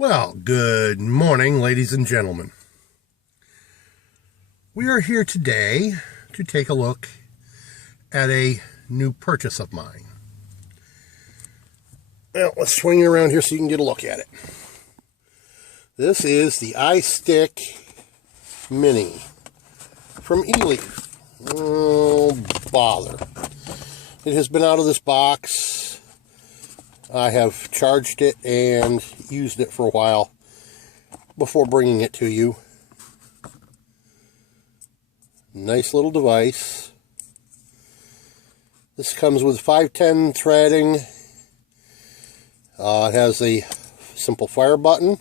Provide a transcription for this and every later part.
Well, good morning, ladies and gentlemen. We are here today to take a look at a new purchase of mine. Well, let's swing it around here so you can get a look at it. This is the iStick Mini from eLeaf. Oh, bother. It has been out of this box. I have charged it and used it for a while before bringing it to you. Nice little device. This comes with 510 threading. It has a simple fire button,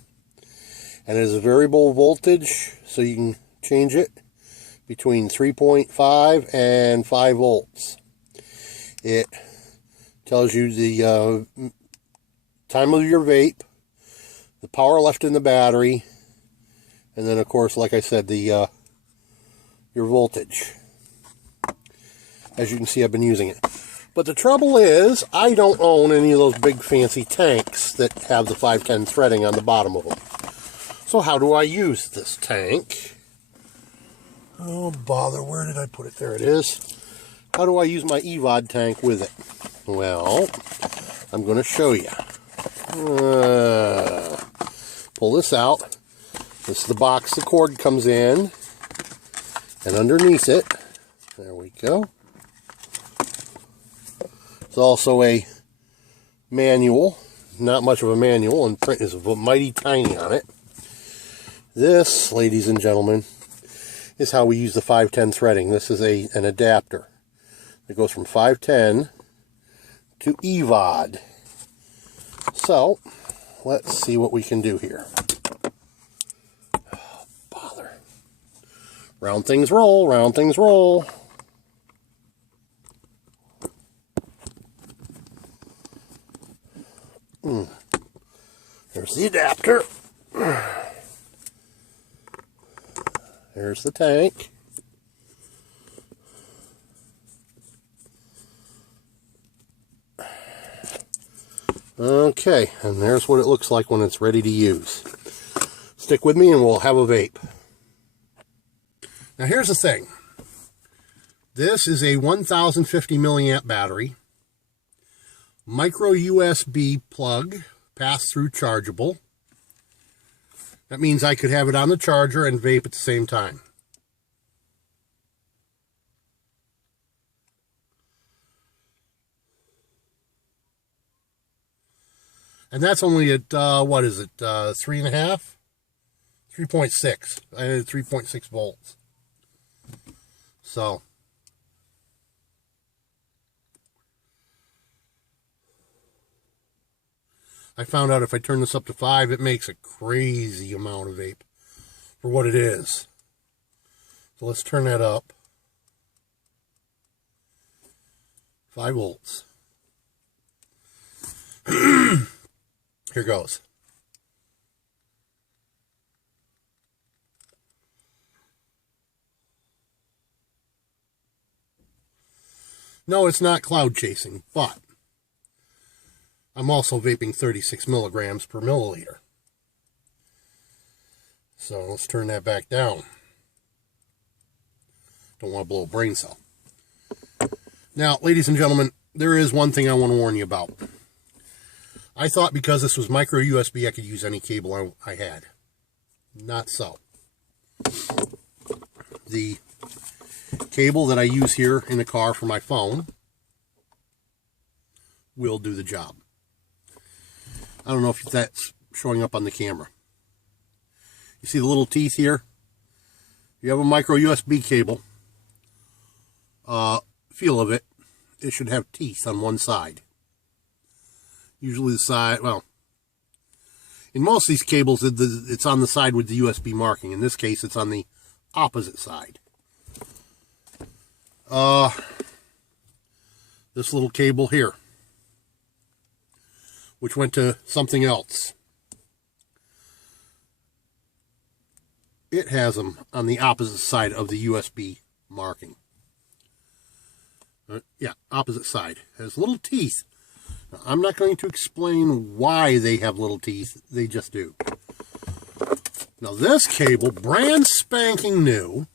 and it has a variable voltage, so you can change it between 3.5 and 5 volts. It tells you the time of your vape, the power left in the battery, and then, of course, like I said, your voltage. As you can see, I've been using it. But the trouble is, I don't own any of those big fancy tanks that have the 510 threading on the bottom of them. So how do I use this tank? Oh, bother, where did I put it? There it is. How do I use my EVOD tank with it? Well, I'm going to show you. Pull this out. This is the box the cord comes in. And underneath it, there we go. It's also a manual. Not much of a manual, and print is mighty tiny on it. This, ladies and gentlemen, is how we use the 510 threading. This is an adapter. It goes from 510 to EVOD. So, let's see what we can do here. Oh, bother. Round things roll, round things roll. There's the adapter. There's the tank. Okay, and there's what it looks like when it's ready to use. Stick with me and we'll have a vape. Now here's the thing. This is a 1050 milliamp battery, micro USB plug, pass-through chargeable. That means I could have it on the charger and vape at the same time. And that's only at, what is it, 3.5? 3.6. I had 3.6 volts. So. I found out if I turn this up to 5, it makes a crazy amount of vape for what it is. So let's turn that up. 5 volts. Here goes. No, it's not cloud chasing, but I'm also vaping 36 milligrams per milliliter. So let's turn that back down. Don't want to blow a brain cell. Now, ladies and gentlemen, there is one thing I want to warn you about. I thought because this was micro USB, I could use any cable I had. Not so. The cable that I use here in the car for my phone will do the job. I don't know if that's showing up on the camera. You see the little teeth here? You have a micro USB cable. Feel of it. It should have teeth on one side. Usually the side, well, in most of these cables, it's on the side with the USB marking. In this case, it's on the opposite side. This little cable here, which went to something else. It has them on the opposite side of the USB marking. Yeah, opposite side. Has little teeth Now, I'm not going to explain why they have little teeth. They just do. Now this cable, brand spanking new.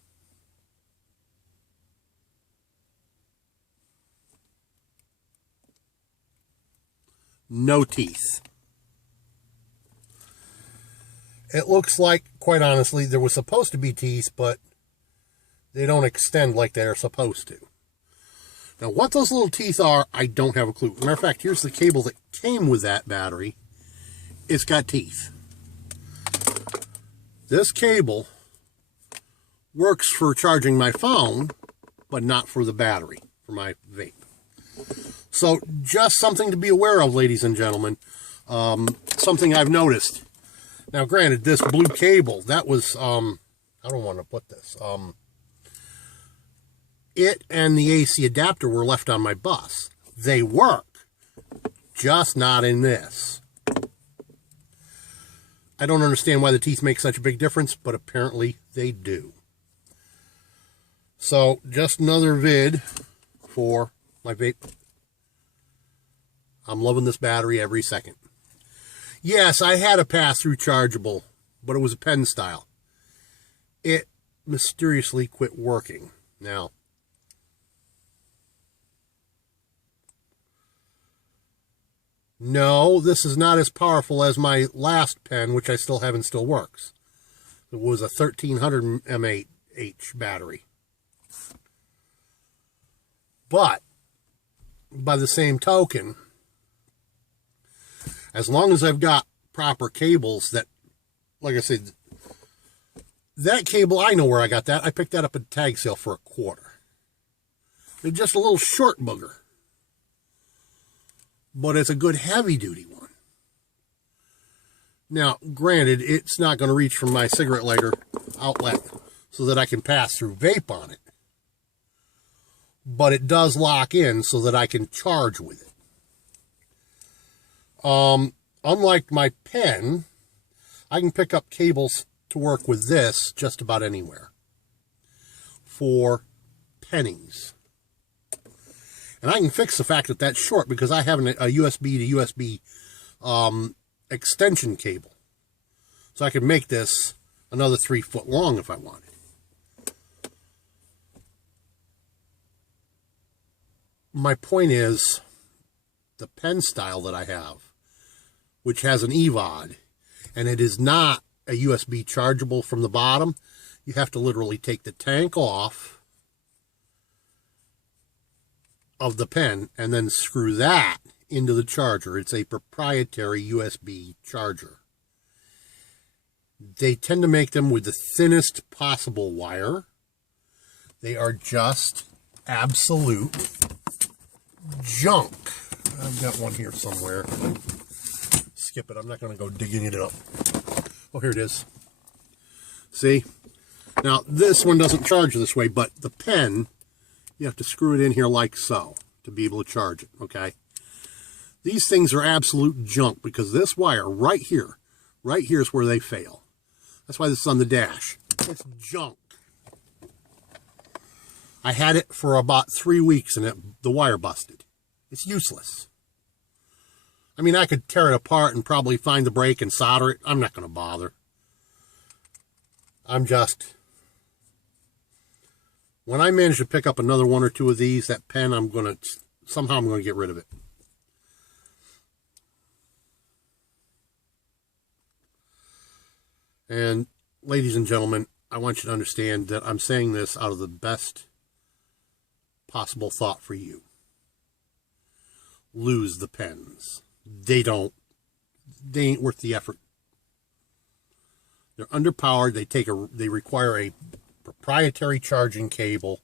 No teeth. It looks like, quite honestly, there was supposed to be teeth, but they don't extend like they're supposed to. Now, what those little teeth are, I don't have a clue. Matter of fact, here's the cable that came with that battery. It's got teeth. This cable works for charging my phone, but not for the battery, for my vape. So, just something to be aware of, ladies and gentlemen. Something I've noticed. Now, granted, this blue cable, that was, I don't want to put this. It and the AC adapter were left on my bus. They work, just not in this. I don't understand why the teeth make such a big difference, but apparently they do. So, just another vid for my vape. I'm loving this battery every second. Yes, I had a pass-through chargeable, but it was a pen style. It mysteriously quit working. Now, no, this is not as powerful as my last pen, which I still have and still works. It was a 1300 mAh battery. But, by the same token, as long as I've got proper cables that, like I said, that cable, I know where I got that. I picked that up at a tag sale for $1. It's just a little short booger. But it's a good heavy-duty one. Now, granted, it's not going to reach from my cigarette lighter outlet so that I can pass through vape on it. But it does lock in so that I can charge with it. Unlike my pen, I can pick up cables to work with this just about anywhere for pennies. And I can fix the fact that that's short because I have a USB to USB extension cable. So I can make this another 3 foot long if I wanted. My point is, the pen style that I have, which has an EVOD, and it is not a USB chargeable from the bottom. You have to literally take the tank off of the pen and then screw that into the charger. It's a proprietary USB charger. They tend to make them with the thinnest possible wire. They are just absolute junk. I've got one here somewhere. Skip it. I'm not going to go digging it up. Oh, here it is. See? Now, this one doesn't charge this way, but the pen, you have to screw it in here like so to be able to charge it, okay? These things are absolute junk because this wire right here is where they fail. That's why this is on the dash. It's junk. I had it for about 3 weeks and the wire busted. It's useless. I mean, I could tear it apart and probably find the break and solder it. I'm not going to bother. When I manage to pick up another 1 or 2 of these, that pen, somehow I'm going to get rid of it. And ladies and gentlemen, I want you to understand that I'm saying this out of the best possible thought for you. Lose the pens. They ain't worth the effort. They're underpowered. They require a proprietary charging cable.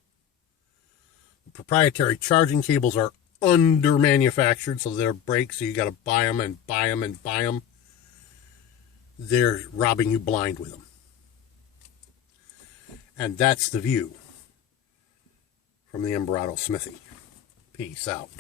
Proprietary charging cables are under manufactured, so they're breaks, so you got to buy them and buy them and buy them. They're robbing you blind with them. And that's the view from the Embrato Smithy. Peace out.